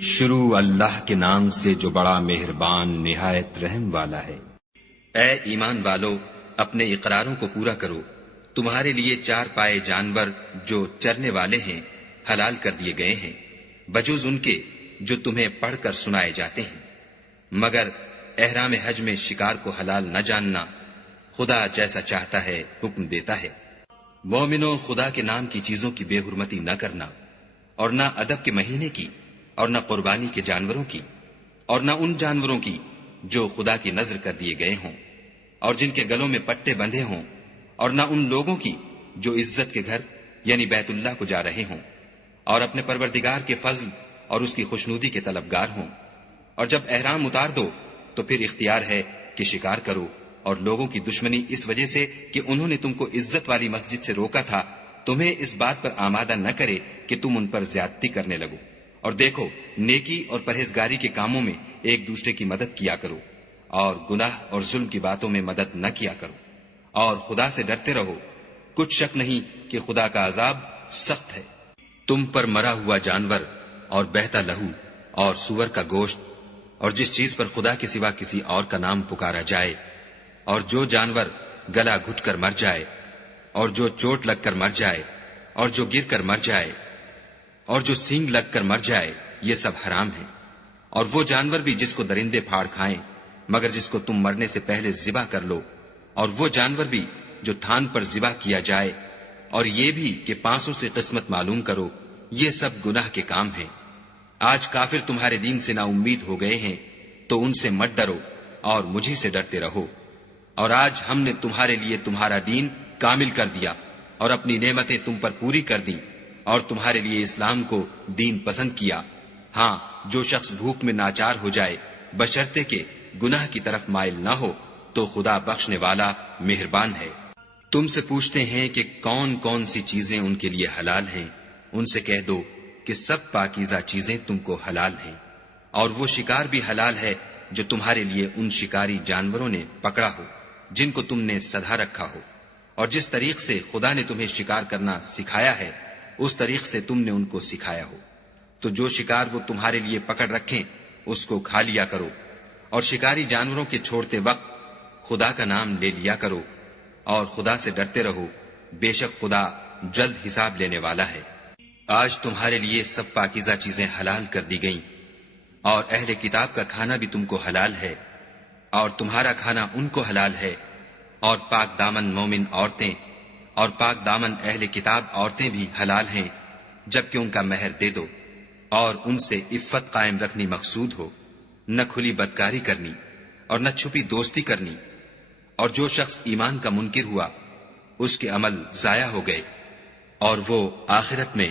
شروع اللہ کے نام سے جو بڑا مہربان نہایت رحم والا ہے۔ اے ایمان والو، اپنے اقراروں کو پورا کرو۔ تمہارے لیے چار پائے جانور جو چرنے والے ہیں حلال کر دیے گئے ہیں، بجوز ان کے جو تمہیں پڑھ کر سنائے جاتے ہیں، مگر احرام حج میں شکار کو حلال نہ جاننا، خدا جیسا چاہتا ہے حکم دیتا ہے۔ مومنو، خدا کے نام کی چیزوں کی بے حرمتی نہ کرنا، اور نہ ادب کے مہینے کی، اور نہ قربانی کے جانوروں کی، اور نہ ان جانوروں کی جو خدا کی نذر کر دیے گئے ہوں اور جن کے گلوں میں پٹے بندھے ہوں، اور نہ ان لوگوں کی جو عزت کے گھر یعنی بیت اللہ کو جا رہے ہوں اور اپنے پروردگار کے فضل اور اس کی خوشنودی کے طلبگار ہوں۔ اور جب احرام اتار دو تو پھر اختیار ہے کہ شکار کرو، اور لوگوں کی دشمنی اس وجہ سے کہ انہوں نے تم کو عزت والی مسجد سے روکا تھا تمہیں اس بات پر آمادہ نہ کرے کہ تم ان پر زیادتی کرنے لگو۔ اور دیکھو، نیکی اور پرہیزگاری کے کاموں میں ایک دوسرے کی مدد کیا کرو، اور گناہ اور ظلم کی باتوں میں مدد نہ کیا کرو، اور خدا سے ڈرتے رہو۔ کچھ شک نہیں کہ خدا کا عذاب سخت ہے۔ تم پر مرا ہوا جانور اور بہتا لہو اور سور کا گوشت اور جس چیز پر خدا کے سوا کسی اور کا نام پکارا جائے، اور جو جانور گلا گھٹ کر مر جائے، اور جو چوٹ لگ کر مر جائے، اور جو گر کر مر جائے، اور جو سینگ لگ کر مر جائے، یہ سب حرام ہیں۔ اور وہ جانور بھی جس کو درندے پھاڑ کھائیں مگر جس کو تم مرنے سے پہلے ذبح کر لو، اور وہ جانور بھی جو تھان پر ذبح کیا جائے، اور یہ بھی کہ پانسوں سے قسمت معلوم کرو، یہ سب گناہ کے کام ہیں۔ آج کافر تمہارے دین سے نا امید ہو گئے ہیں تو ان سے مت ڈرو اور مجھی سے ڈرتے رہو۔ اور آج ہم نے تمہارے لیے تمہارا دین کامل کر دیا اور اپنی نعمتیں تم پر پوری کر دیں اور تمہارے لیے اسلام کو دین پسند کیا۔ ہاں، جو شخص بھوک میں ناچار ہو جائے بشرطے کہ گناہ کی طرف مائل نہ ہو تو خدا بخشنے والا مہربان ہے۔ تم سے پوچھتے ہیں کہ کون کون سی چیزیں ان کے لیے حلال ہیں، ان سے کہہ دو کہ سب پاکیزہ چیزیں تم کو حلال ہیں، اور وہ شکار بھی حلال ہے جو تمہارے لیے ان شکاری جانوروں نے پکڑا ہو جن کو تم نے سدھا رکھا ہو، اور جس طریق سے خدا نے تمہیں شکار کرنا سکھایا ہے اس طریق سے تم نے ان کو سکھایا ہو۔ تو جو شکار وہ تمہارے لیے پکڑ رکھیں اس کو کھا لیا کرو، اور شکاری جانوروں کے چھوڑتے وقت خدا کا نام لے لیا کرو، اور خدا سے ڈرتے رہو، بے شک خدا جلد حساب لینے والا ہے۔ آج تمہارے لیے سب پاکیزہ چیزیں حلال کر دی گئیں، اور اہل کتاب کا کھانا بھی تم کو حلال ہے، اور تمہارا کھانا ان کو حلال ہے، اور پاک دامن مومن عورتیں اور پاک دامن اہل کتاب عورتیں بھی حلال ہیں جبکہ ان کا مہر دے دو، اور ان سے عفت قائم رکھنی مقصود ہو، نہ کھلی بدکاری کرنی اور نہ چھپی دوستی کرنی۔ اور جو شخص ایمان کا منکر ہوا اس کے عمل ضائع ہو گئے اور وہ آخرت میں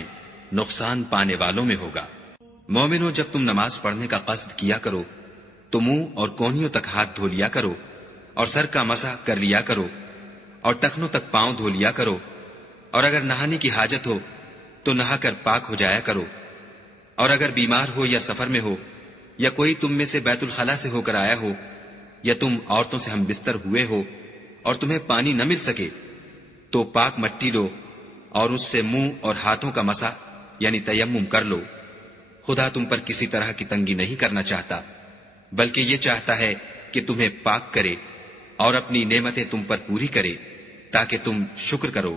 نقصان پانے والوں میں ہوگا۔ مومنو، جب تم نماز پڑھنے کا قصد کیا کرو تو منہ اور کونیوں تک ہاتھ دھو لیا کرو، اور سر کا مسح کر لیا کرو، اور ٹخنوں تک پاؤں دھو لیا کرو، اور اگر نہانے کی حاجت ہو تو نہا کر پاک ہو جایا کرو، اور اگر بیمار ہو یا سفر میں ہو یا کوئی تم میں سے بیت الخلا سے ہو کر آیا ہو یا تم عورتوں سے ہم بستر ہوئے ہو اور تمہیں پانی نہ مل سکے تو پاک مٹی لو اور اس سے منہ اور ہاتھوں کا مسح یعنی تیمم کر لو۔ خدا تم پر کسی طرح کی تنگی نہیں کرنا چاہتا، بلکہ یہ چاہتا ہے کہ تمہیں پاک کرے اور اپنی نعمتیں تم پر پوری کرے تاکہ تم شکر کرو۔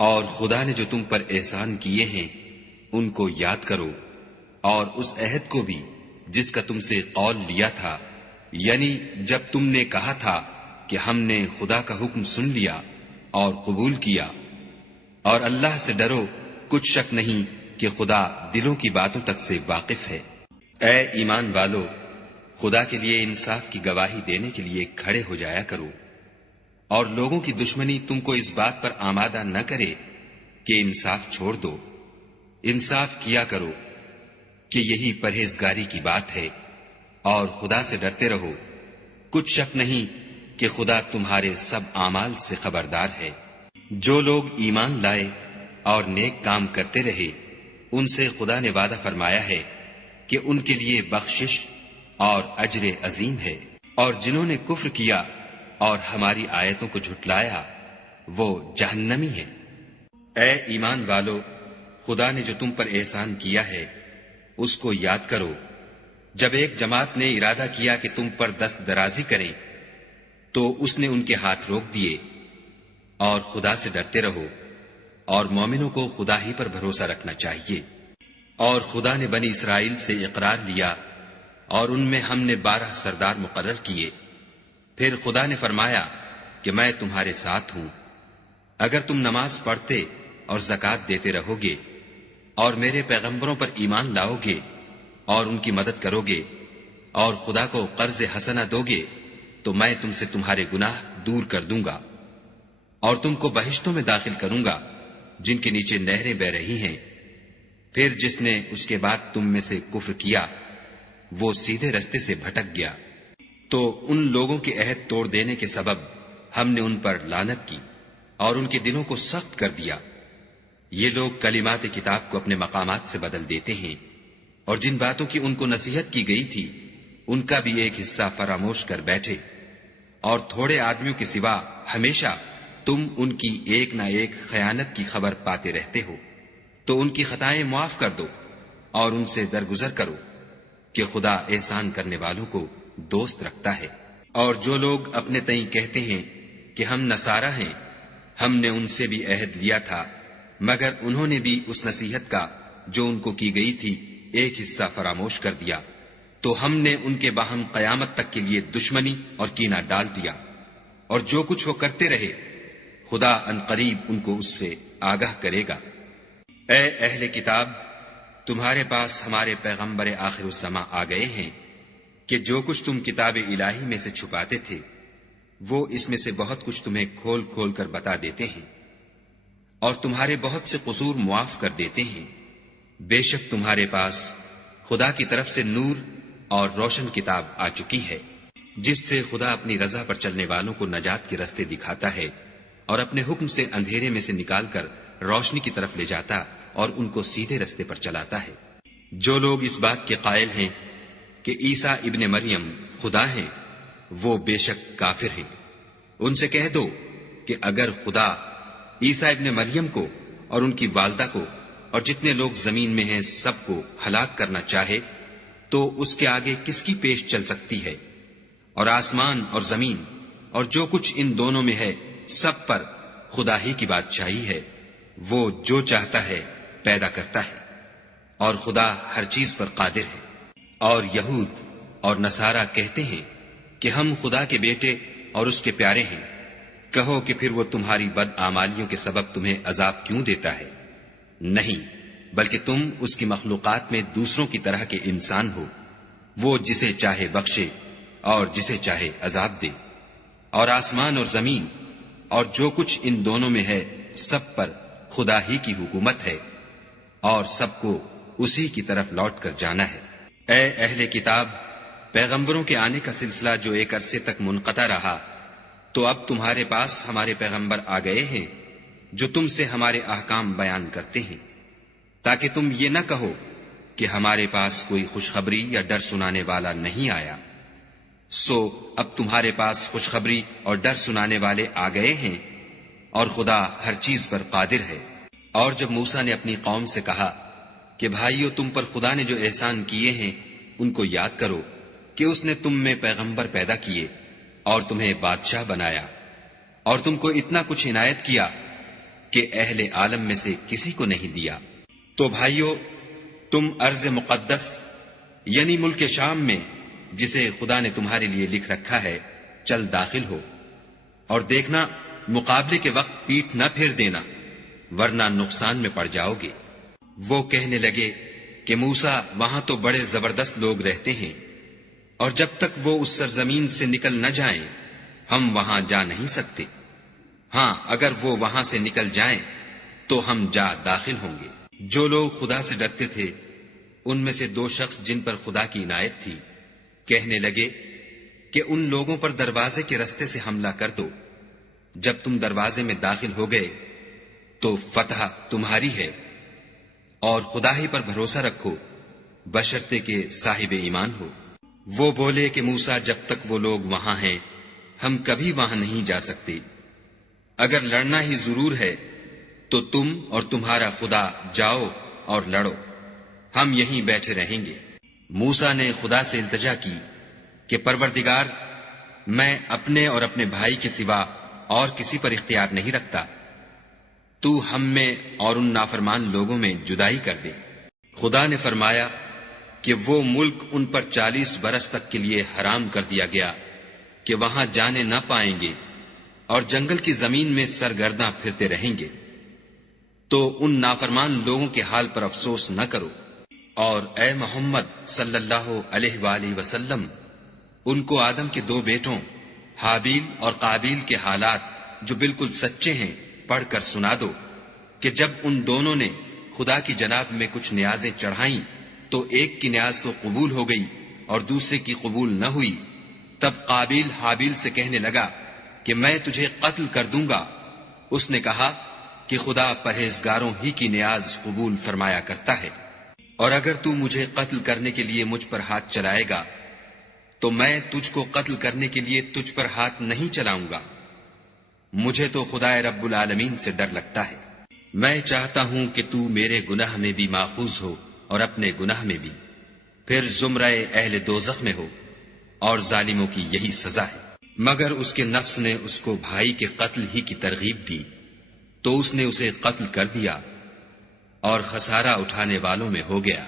اور خدا نے جو تم پر احسان کیے ہیں ان کو یاد کرو، اور اس عہد کو بھی جس کا تم سے قول لیا تھا، یعنی جب تم نے کہا تھا کہ ہم نے خدا کا حکم سن لیا اور قبول کیا۔ اور اللہ سے ڈرو، کچھ شک نہیں کہ خدا دلوں کی باتوں تک سے واقف ہے۔ اے ایمان والو، خدا کے لیے انصاف کی گواہی دینے کے لیے کھڑے ہو جایا کرو، اور لوگوں کی دشمنی تم کو اس بات پر آمادہ نہ کرے کہ انصاف چھوڑ دو۔ انصاف کیا کرو کہ یہی پرہیزگاری کی بات ہے، اور خدا سے ڈرتے رہو، کچھ شک نہیں کہ خدا تمہارے سب اعمال سے خبردار ہے۔ جو لوگ ایمان لائے اور نیک کام کرتے رہے ان سے خدا نے وعدہ فرمایا ہے کہ ان کے لیے بخشش اور اجر عظیم ہے، اور جنہوں نے کفر کیا اور ہماری آیتوں کو جھٹلایا وہ جہنمی ہیں۔ اے ایمان والو، خدا نے جو تم پر احسان کیا ہے اس کو یاد کرو جب ایک جماعت نے ارادہ کیا کہ تم پر دست درازی کریں تو اس نے ان کے ہاتھ روک دیے، اور خدا سے ڈرتے رہو، اور مومنوں کو خدا ہی پر بھروسہ رکھنا چاہیے۔ اور خدا نے بنی اسرائیل سے اقرار لیا اور ان میں ہم نے 12 سردار مقرر کیے۔ پھر خدا نے فرمایا کہ میں تمہارے ساتھ ہوں، اگر تم نماز پڑھتے اور زکوٰۃ دیتے رہو گے اور میرے پیغمبروں پر ایمان لاؤ گے اور ان کی مدد کرو گے اور خدا کو قرض حسنہ دو گے تو میں تم سے تمہارے گناہ دور کر دوں گا اور تم کو بہشتوں میں داخل کروں گا جن کے نیچے نہریں بہ رہی ہیں۔ پھر جس نے اس کے بعد تم میں سے کفر کیا وہ سیدھے رستے سے بھٹک گیا، تو ان لوگوں کے عہد توڑ دینے کے سبب ہم نے ان پر لعنت کی اور ان کے دلوں کو سخت کر دیا۔ یہ لوگ کلمات کتاب کو اپنے مقامات سے بدل دیتے ہیں، اور جن باتوں کی ان کو نصیحت کی گئی تھی ان کا بھی ایک حصہ فراموش کر بیٹھے، اور تھوڑے آدمیوں کے سوا ہمیشہ تم ان کی ایک نہ ایک خیانت کی خبر پاتے رہتے ہو، تو ان کی خطائیں معاف کر دو اور ان سے درگزر کرو کہ خدا احسان کرنے والوں کو دوست رکھتا ہے۔ اور جو لوگ اپنے تئیں کہتے ہیں کہ ہم نصارہ ہیں، ہم نے ان سے بھی عہد لیا تھا، مگر انہوں نے بھی اس نصیحت کا جو ان کو کی گئی تھی ایک حصہ فراموش کر دیا، تو ہم نے ان کے باہم قیامت تک کے لیے دشمنی اور کینہ ڈال دیا۔ اور جو کچھ وہ کرتے رہے خدا عنقریب ان کو اس سے آگاہ کرے گا۔ اے اہل کتاب، تمہارے پاس ہمارے پیغمبر آخر الزماں آ گئے ہیں کہ جو کچھ تم کتاب الہی میں سے چھپاتے تھے وہ اس میں سے بہت کچھ تمہیں کھول کھول کر بتا دیتے ہیں، اور تمہارے بہت سے قصور معاف کر دیتے ہیں۔ بے شک تمہارے پاس خدا کی طرف سے نور اور روشن کتاب آ چکی ہے، جس سے خدا اپنی رضا پر چلنے والوں کو نجات کے رستے دکھاتا ہے اور اپنے حکم سے اندھیرے میں سے نکال کر روشنی کی طرف لے جاتا اور ان کو سیدھے رستے پر چلاتا ہے۔ جو لوگ اس بات کے قائل ہیں کہ عیسیٰ ابن مریم خدا ہیں وہ بے شک کافر ہیں۔ ان سے کہہ دو کہ اگر خدا عیسیٰ ابن مریم کو اور ان کی والدہ کو اور جتنے لوگ زمین میں ہیں سب کو ہلاک کرنا چاہے تو اس کے آگے کس کی پیش چل سکتی ہے؟ اور آسمان اور زمین اور جو کچھ ان دونوں میں ہے سب پر خدا ہی کی بادشاہی ہے، وہ جو چاہتا ہے پیدا کرتا ہے، اور خدا ہر چیز پر قادر ہے۔ اور یہود اور نصارہ کہتے ہیں کہ ہم خدا کے بیٹے اور اس کے پیارے ہیں۔ کہو کہ پھر وہ تمہاری بد اعمالیوں کے سبب تمہیں عذاب کیوں دیتا ہے؟ نہیں، بلکہ تم اس کی مخلوقات میں دوسروں کی طرح کے انسان ہو، وہ جسے چاہے بخشے اور جسے چاہے عذاب دے۔ اور آسمان اور زمین اور جو کچھ ان دونوں میں ہے سب پر خدا ہی کی حکومت ہے، اور سب کو اسی کی طرف لوٹ کر جانا ہے۔ اے اہل کتاب، پیغمبروں کے آنے کا سلسلہ جو ایک عرصے تک منقطع رہا، تو اب تمہارے پاس ہمارے پیغمبر آ گئے ہیں جو تم سے ہمارے احکام بیان کرتے ہیں، تاکہ تم یہ نہ کہو کہ ہمارے پاس کوئی خوشخبری یا ڈر سنانے والا نہیں آیا۔ سو اب تمہارے پاس خوشخبری اور ڈر سنانے والے آ گئے ہیں، اور خدا ہر چیز پر قادر ہے۔ اور جب موسیٰ نے اپنی قوم سے کہا کہ بھائیو، تم پر خدا نے جو احسان کیے ہیں ان کو یاد کرو کہ اس نے تم میں پیغمبر پیدا کیے اور تمہیں بادشاہ بنایا، اور تم کو اتنا کچھ عنایت کیا کہ اہل عالم میں سے کسی کو نہیں دیا۔ تو بھائیو، تم ارض مقدس یعنی ملک شام میں جسے خدا نے تمہارے لیے لکھ رکھا ہے چل داخل ہو، اور دیکھنا مقابلے کے وقت پیٹھ نہ پھیر دینا ورنہ نقصان میں پڑ جاؤ گے۔ وہ کہنے لگے کہ موسیٰ، وہاں تو بڑے زبردست لوگ رہتے ہیں، اور جب تک وہ اس سرزمین سے نکل نہ جائیں ہم وہاں جا نہیں سکتے۔ ہاں، اگر وہ وہاں سے نکل جائیں تو ہم جا داخل ہوں گے۔ جو لوگ خدا سے ڈرتے تھے ان میں سے 2 شخص جن پر خدا کی عنایت تھی کہنے لگے کہ ان لوگوں پر دروازے کے رستے سے حملہ کر دو۔ جب تم دروازے میں داخل ہو گئے تو فتح تمہاری ہے، اور خدا ہی پر بھروسہ رکھو بشرطے کہ صاحب ایمان ہو۔ وہ بولے کہ موسیٰ، جب تک وہ لوگ وہاں ہیں ہم کبھی وہاں نہیں جا سکتے۔ اگر لڑنا ہی ضرور ہے تو تم اور تمہارا خدا جاؤ اور لڑو، ہم یہیں بیٹھے رہیں گے۔ موسیٰ نے خدا سے التجا کی کہ پروردگار، میں اپنے اور اپنے بھائی کے سوا اور کسی پر اختیار نہیں رکھتا، تو ہم میں اور ان نافرمان لوگوں میں جدائی کر دے۔ خدا نے فرمایا کہ وہ ملک ان پر 40 برس تک کے لیے حرام کر دیا گیا کہ وہاں جانے نہ پائیں گے اور جنگل کی زمین میں سرگرداں پھرتے رہیں گے۔ تو ان نافرمان لوگوں کے حال پر افسوس نہ کرو، اور اے محمد صلی اللہ علیہ وآلہ وسلم ان کو آدم کے 2 بیٹوں حابیل اور قابیل کے حالات جو بالکل سچے ہیں پڑھ کر سنا دو کہ جب ان دونوں نے خدا کی جناب میں کچھ نیازیں چڑھائیں تو ایک کی نیاز تو قبول ہو گئی اور دوسرے کی قبول نہ ہوئی۔ تب قابیل حابیل سے کہنے لگا کہ میں تجھے قتل کر دوں گا۔ اس نے کہا کہ خدا پرہیزگاروں ہی کی نیاز قبول فرمایا کرتا ہے، اور اگر تو مجھے قتل کرنے کے لیے مجھ پر ہاتھ چلائے گا تو میں تجھ کو قتل کرنے کے لیے تجھ پر ہاتھ نہیں چلاؤں گا۔ مجھے تو خدا رب العالمین سے ڈر لگتا ہے۔ میں چاہتا ہوں کہ تو میرے گناہ میں بھی ماخوذ ہو اور اپنے گناہ میں بھی، پھر زمرہ اہل دوزخ میں ہو، اور ظالموں کی یہی سزا ہے۔ مگر اس کے نفس نے اس کو بھائی کے قتل ہی کی ترغیب دی تو اس نے اسے قتل کر دیا اور خسارہ اٹھانے والوں میں ہو گیا۔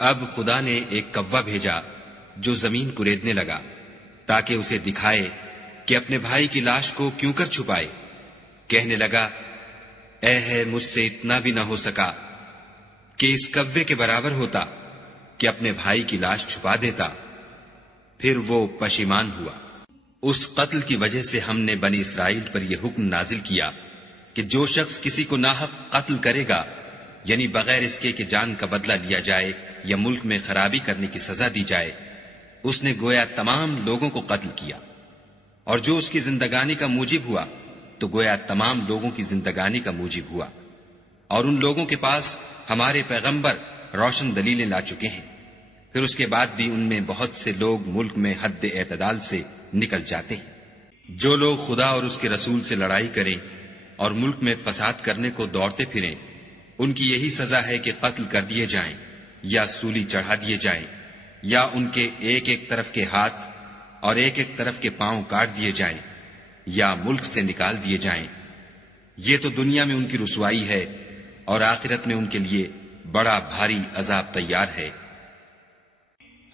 اب خدا نے ایک کوا بھیجا جو زمین کریدنے لگا تاکہ اسے دکھائے کہ اپنے بھائی کی لاش کو کیوں کر چھپائے۔ کہنے لگا، اے ہے مجھ سے اتنا بھی نہ ہو سکا کہ اس کوے کے برابر ہوتا کہ اپنے بھائی کی لاش چھپا دیتا۔ پھر وہ پشیمان ہوا۔ اس قتل کی وجہ سے ہم نے بنی اسرائیل پر یہ حکم نازل کیا کہ جو شخص کسی کو ناحق قتل کرے گا، یعنی بغیر اس کے کہ جان کا بدلہ لیا جائے یا ملک میں خرابی کرنے کی سزا دی جائے، اس نے گویا تمام لوگوں کو قتل کیا، اور جو اس کی زندگانی کا موجب ہوا تو گویا تمام لوگوں کی زندگانی کا موجب ہوا۔ اور ان لوگوں کے پاس ہمارے پیغمبر روشن دلیلیں لا چکے ہیں، پھر اس کے بعد بھی ان میں بہت سے لوگ ملک میں حد اعتدال سے نکل جاتے ہیں۔ جو لوگ خدا اور اس کے رسول سے لڑائی کریں اور ملک میں فساد کرنے کو دوڑتے پھریں، ان کی یہی سزا ہے کہ قتل کر دیے جائیں یا سولی چڑھا دیے جائیں، یا ان کے ایک ایک طرف کے ہاتھ اور ایک ایک طرف کے پاؤں کاٹ دیے جائیں یا ملک سے نکال دیے جائیں۔ یہ تو دنیا میں ان کی رسوائی ہے، اور آخرت میں ان کے لیے بڑا بھاری عذاب تیار ہے۔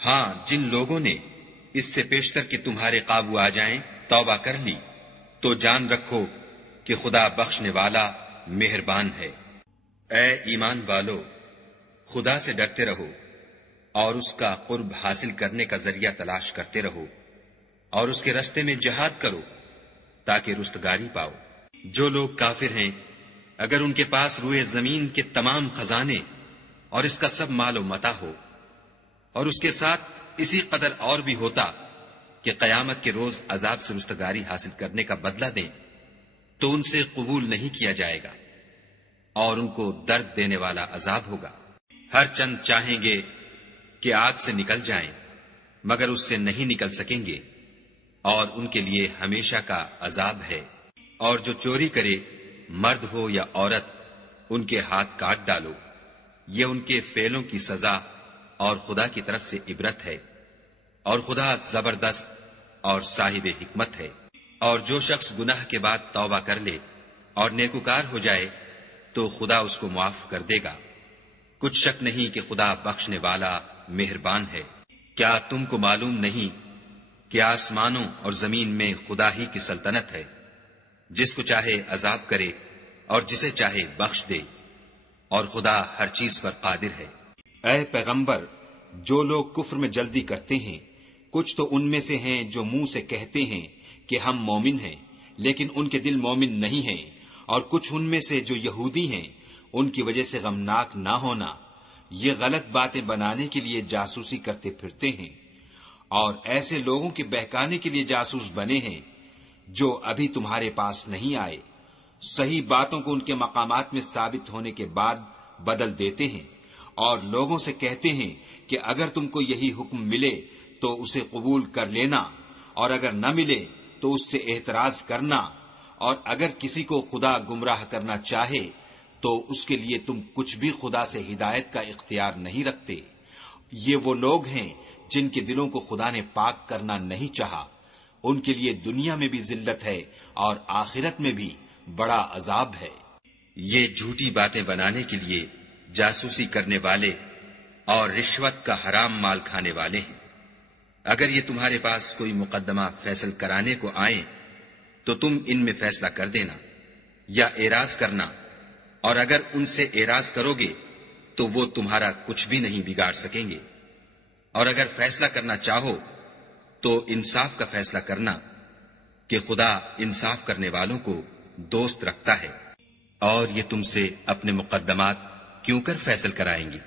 ہاں، جن لوگوں نے اس سے پیشتر کہ تمہارے قابو آ جائیں توبہ کر لی تو جان رکھو کہ خدا بخشنے والا مہربان ہے۔ اے ایمان والو، خدا سے ڈرتے رہو اور اس کا قرب حاصل کرنے کا ذریعہ تلاش کرتے رہو، اور اس کے رستے میں جہاد کرو تاکہ رستگاری پاؤ۔ جو لوگ کافر ہیں، اگر ان کے پاس روئے زمین کے تمام خزانے اور اس کا سب مال و متاع ہو، اور اس کے ساتھ اسی قدر اور بھی ہوتا کہ قیامت کے روز عذاب سے رستگاری حاصل کرنے کا بدلہ دیں، تو ان سے قبول نہیں کیا جائے گا، اور ان کو درد دینے والا عذاب ہوگا۔ ہر چند چاہیں گے کہ آگ سے نکل جائیں، مگر اس سے نہیں نکل سکیں گے، اور ان کے لیے ہمیشہ کا عذاب ہے۔ اور جو چوری کرے، مرد ہو یا عورت، ان کے ہاتھ کاٹ ڈالو۔ یہ ان کے فعلوں کی سزا اور خدا کی طرف سے عبرت ہے، اور خدا زبردست اور صاحب حکمت ہے۔ اور جو شخص گناہ کے بعد توبہ کر لے اور نیکوکار ہو جائے تو خدا اس کو معاف کر دے گا۔ کچھ شک نہیں کہ خدا بخشنے والا مہربان ہے۔ کیا تم کو معلوم نہیں کہ آسمانوں اور زمین میں خدا ہی کی سلطنت ہے، جس کو چاہے عذاب کرے اور جسے چاہے بخش دے، اور خدا ہر چیز پر قادر ہے۔ اے پیغمبر، جو لوگ کفر میں جلدی کرتے ہیں، کچھ تو ان میں سے ہیں جو منہ سے کہتے ہیں کہ ہم مومن ہیں، لیکن ان کے دل مومن نہیں ہیں، اور کچھ ان میں سے جو یہودی ہیں، ان کی وجہ سے غمناک نہ ہونا، یہ غلط باتیں بنانے کے لیے جاسوسی کرتے پھرتے ہیں، اور ایسے لوگوں کے بہکانے کے لیے جاسوس بنے ہیں جو ابھی تمہارے پاس نہیں آئے، صحیح باتوں کو ان کے مقامات میں ثابت ہونے کے بعد بدل دیتے ہیں، اور لوگوں سے کہتے ہیں کہ اگر تم کو یہی حکم ملے تو اسے قبول کر لینا، اور اگر نہ ملے تو اس سے اعتراض کرنا، اور اگر کسی کو خدا گمراہ کرنا چاہے تو اس کے لیے تم کچھ بھی خدا سے ہدایت کا اختیار نہیں رکھتے۔ یہ وہ لوگ ہیں جن کے دلوں کو خدا نے پاک کرنا نہیں چاہا، ان کے لیے دنیا میں بھی ذلت ہے اور آخرت میں بھی بڑا عذاب ہے۔ یہ جھوٹی باتیں بنانے کے لیے جاسوسی کرنے والے اور رشوت کا حرام مال کھانے والے ہیں۔ اگر یہ تمہارے پاس کوئی مقدمہ فیصل کرانے کو آئیں تو تم ان میں فیصلہ کر دینا یا اعراض کرنا، اور اگر ان سے اعراض کرو گے تو وہ تمہارا کچھ بھی نہیں بگاڑ سکیں گے، اور اگر فیصلہ کرنا چاہو تو انصاف کا فیصلہ کرنا کہ خدا انصاف کرنے والوں کو دوست رکھتا ہے۔ اور یہ تم سے اپنے مقدمات کیوں کر فیصل کرائیں گے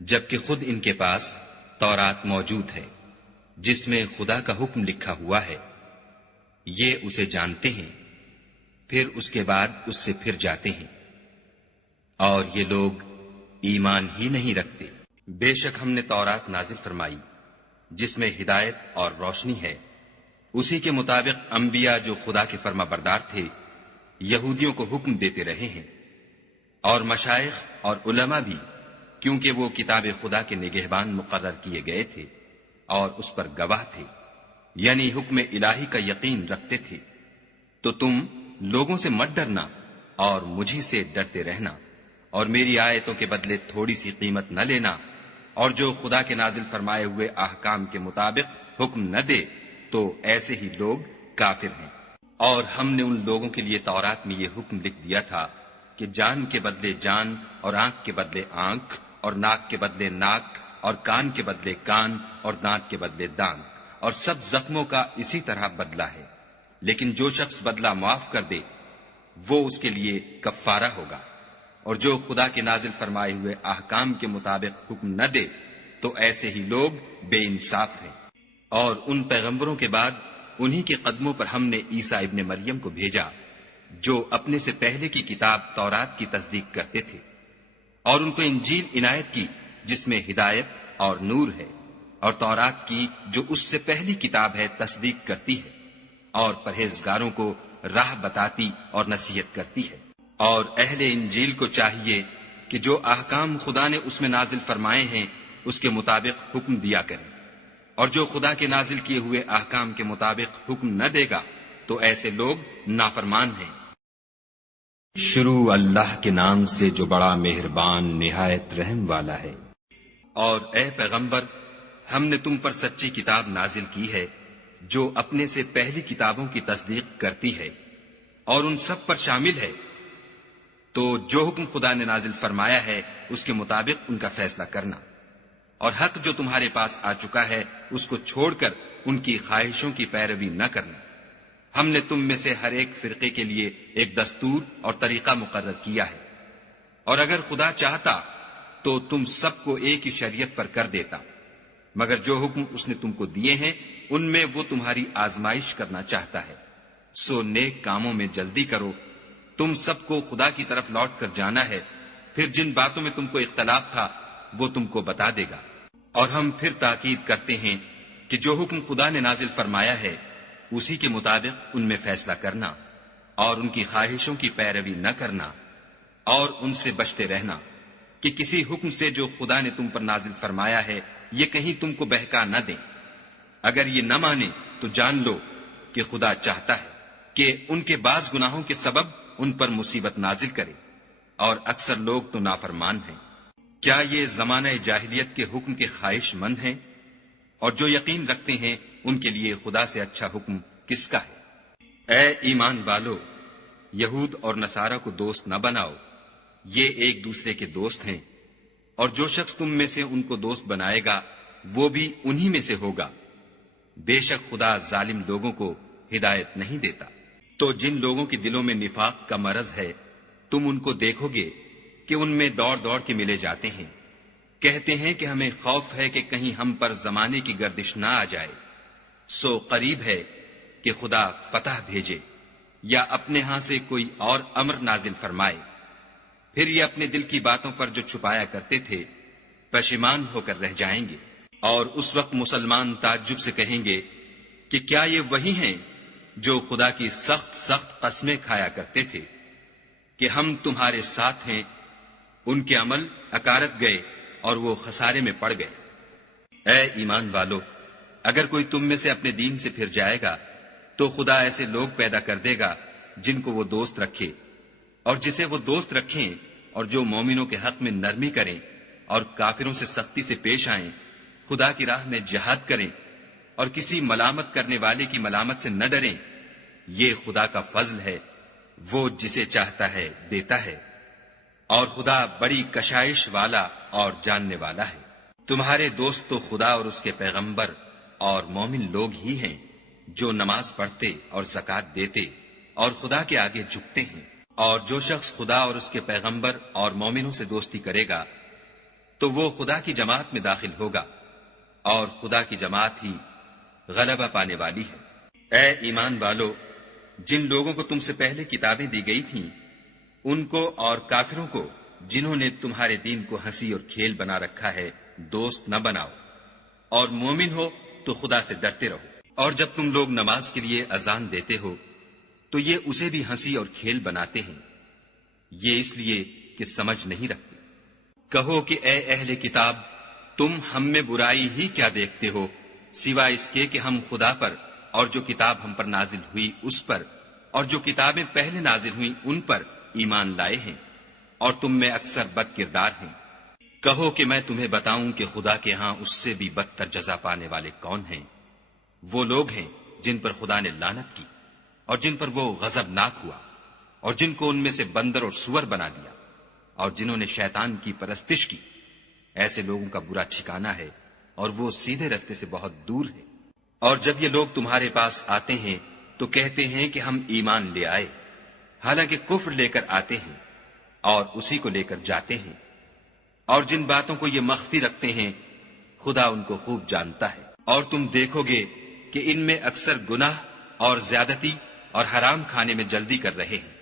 جبکہ خود ان کے پاس تورات موجود ہے جس میں خدا کا حکم لکھا ہوا ہے۔ یہ اسے جانتے ہیں، پھر اس کے بعد اس سے پھر جاتے ہیں، اور یہ لوگ ایمان ہی نہیں رکھتے۔ بے شک ہم نے تورات نازل فرمائی جس میں ہدایت اور روشنی ہے، اسی کے مطابق انبیاء جو خدا کے فرما بردار تھے یہودیوں کو حکم دیتے رہے ہیں، اور مشائخ اور علماء بھی، کیونکہ وہ کتاب خدا کے نگہبان مقرر کیے گئے تھے اور اس پر گواہ تھے، یعنی حکم الہی کا یقین رکھتے تھے۔ تو تم لوگوں سے مت ڈرنا اور مجھی سے ڈرتے رہنا، اور میری آیتوں کے بدلے تھوڑی سی قیمت نہ لینا، اور جو خدا کے نازل فرمائے ہوئے احکام کے مطابق حکم نہ دے تو ایسے ہی لوگ کافر ہیں۔ اور ہم نے ان لوگوں کے لیے تورات میں یہ حکم لکھ دیا تھا کہ جان کے بدلے جان، اور آنکھ کے بدلے آنکھ، اور ناک کے بدلے ناک، اور کان کے بدلے کان، اور دانت کے بدلے دانت، اور سب زخموں کا اسی طرح بدلہ ہے۔ لیکن جو شخص بدلہ معاف کر دے وہ اس کے لیے کفارہ ہوگا، اور جو خدا کے نازل فرمائے ہوئے احکام کے مطابق حکم نہ دے تو ایسے ہی لوگ بے انصاف ہیں۔ اور ان پیغمبروں کے بعد انہی کے قدموں پر ہم نے عیسیٰ ابن مریم کو بھیجا جو اپنے سے پہلے کی کتاب تورات کی تصدیق کرتے تھے، اور ان کو انجیل عنایت کی جس میں ہدایت اور نور ہے، اور تورات کی جو اس سے پہلی کتاب ہے تصدیق کرتی ہے، اور پرہیزگاروں کو راہ بتاتی اور نصیحت کرتی ہے۔ اور اہل انجیل کو چاہیے کہ جو احکام خدا نے اس میں نازل فرمائے ہیں اس کے مطابق حکم دیا کریں، اور جو خدا کے نازل کیے ہوئے احکام کے مطابق حکم نہ دے گا تو ایسے لوگ نافرمان ہیں۔ شروع اللہ کے نام سے جو بڑا مہربان نہایت رحم والا ہے۔ اور اے پیغمبر، ہم نے تم پر سچی کتاب نازل کی ہے جو اپنے سے پہلی کتابوں کی تصدیق کرتی ہے اور ان سب پر شامل ہے، تو جو حکم خدا نے نازل فرمایا ہے اس کے مطابق ان کا فیصلہ کرنا، اور حق جو تمہارے پاس آ چکا ہے اس کو چھوڑ کر ان کی خواہشوں کی پیروی نہ کرنا۔ ہم نے تم میں سے ہر ایک فرقے کے لیے ایک دستور اور طریقہ مقرر کیا ہے، اور اگر خدا چاہتا تو تم سب کو ایک ہی شریعت پر کر دیتا، مگر جو حکم اس نے تم کو دیے ہیں ان میں وہ تمہاری آزمائش کرنا چاہتا ہے۔ سو نیک کاموں میں جلدی کرو، تم سب کو خدا کی طرف لوٹ کر جانا ہے، پھر جن باتوں میں تم کو اختلاف تھا وہ تم کو بتا دے گا۔ اور ہم پھر تاکید کرتے ہیں کہ جو حکم خدا نے نازل فرمایا ہے اسی کے مطابق ان میں فیصلہ کرنا، اور ان کی خواہشوں کی پیروی نہ کرنا، اور ان سے بچتے رہنا کہ کسی حکم سے جو خدا نے تم پر نازل فرمایا ہے یہ کہیں تم کو بہکا نہ دیں۔ اگر یہ نہ مانے تو جان لو کہ خدا چاہتا ہے کہ ان کے بعض گناہوں کے سبب ان پر مصیبت نازل کرے، اور اکثر لوگ تو نافرمان ہیں۔ کیا یہ زمانہ جاہلیت کے حکم کے خواہش مند ہیں؟ اور جو یقین رکھتے ہیں ان کے لیے خدا سے اچھا حکم کس کا ہے؟ اے ایمان والو، یہود اور نصارہ کو دوست نہ بناؤ، یہ ایک دوسرے کے دوست ہیں، اور جو شخص تم میں سے ان کو دوست بنائے گا وہ بھی انہی میں سے ہوگا۔ بے شک خدا ظالم لوگوں کو ہدایت نہیں دیتا۔ تو جن لوگوں کے دلوں میں نفاق کا مرض ہے تم ان کو دیکھو گے کہ ان میں دوڑ دوڑ کے ملے جاتے ہیں، کہتے ہیں کہ ہمیں خوف ہے کہ کہیں ہم پر زمانے کی گردش نہ آ جائے۔ سو قریب ہے کہ خدا فتح بھیجے یا اپنے ہاں سے کوئی اور امر نازل فرمائے، پھر یہ اپنے دل کی باتوں پر جو چھپایا کرتے تھے پشیمان ہو کر رہ جائیں گے۔ اور اس وقت مسلمان تعجب سے کہیں گے کہ کیا یہ وہی ہیں جو خدا کی سخت سخت قسمیں کھایا کرتے تھے؟ کہ ہم تمہارے ساتھ ہیں، ان کے عمل اکارت گئے اور وہ خسارے میں پڑ گئے۔ اے ایمان والو، اگر کوئی تم میں سے اپنے دین سے پھر جائے گا تو خدا ایسے لوگ پیدا کر دے گا جن کو وہ دوست رکھے، اور جسے وہ دوست رکھیں، اور جو مومنوں کے حق میں نرمی کریں اور کافروں سے سختی سے پیش آئیں، خدا کی راہ میں جہاد کریں اور کسی ملامت کرنے والے کی ملامت سے نہ ڈریں۔ یہ خدا کا فضل ہے، وہ جسے چاہتا ہے دیتا ہے، اور خدا بڑی کشائش والا اور جاننے والا ہے۔ تمہارے دوست تو خدا اور اس کے پیغمبر اور مومن لوگ ہی ہیں جو نماز پڑھتے اور زکوٰۃ دیتے اور خدا کے آگے جھکتے ہیں، اور جو شخص خدا اور اس کے پیغمبر اور مومنوں سے دوستی کرے گا تو وہ خدا کی جماعت میں داخل ہوگا، اور خدا کی جماعت ہی غلبہ پانے والی ہے۔ اے ایمان والو، جن لوگوں کو تم سے پہلے کتابیں دی گئی تھیں، ان کو اور کافروں کو جنہوں نے تمہارے دین کو ہنسی اور کھیل بنا رکھا ہے دوست نہ بناؤ، اور مومن ہو تو خدا سے ڈرتے رہو۔ اور جب تم لوگ نماز کے لیے اذان دیتے ہو تو یہ اسے بھی ہنسی اور کھیل بناتے ہیں، یہ اس لیے کہ سمجھ نہیں رکھتے۔ کہو کہ اے اہل کتاب، تم ہم میں برائی ہی کیا دیکھتے ہو، سوائے اس کے کہ ہم خدا پر اور جو کتاب ہم پر نازل ہوئی اس پر اور جو کتابیں پہلے نازل ہوئی ان پر ایمان لائے ہیں، اور تم میں اکثر بد کردار ہیں۔ کہو کہ میں تمہیں بتاؤں کہ خدا کے ہاں اس سے بھی بدتر جزا پانے والے کون ہیں؟ وہ لوگ ہیں جن پر خدا نے لعنت کی اور جن پر وہ غضبناک ہوا، اور جن کو ان میں سے بندر اور سور بنا دیا، اور جنہوں نے شیطان کی پرستش کی۔ ایسے لوگوں کا برا ٹھکانہ ہے، اور وہ سیدھے رستے سے بہت دور ہے۔ اور جب یہ لوگ تمہارے پاس آتے ہیں تو کہتے ہیں کہ ہم ایمان لے آئے، حالانکہ کفر لے کر آتے ہیں اور اسی کو لے کر جاتے ہیں، اور جن باتوں کو یہ مخفی رکھتے ہیں خدا ان کو خوب جانتا ہے۔ اور تم دیکھو گے کہ ان میں اکثر گناہ اور زیادتی اور حرام کھانے میں جلدی کر رہے ہیں،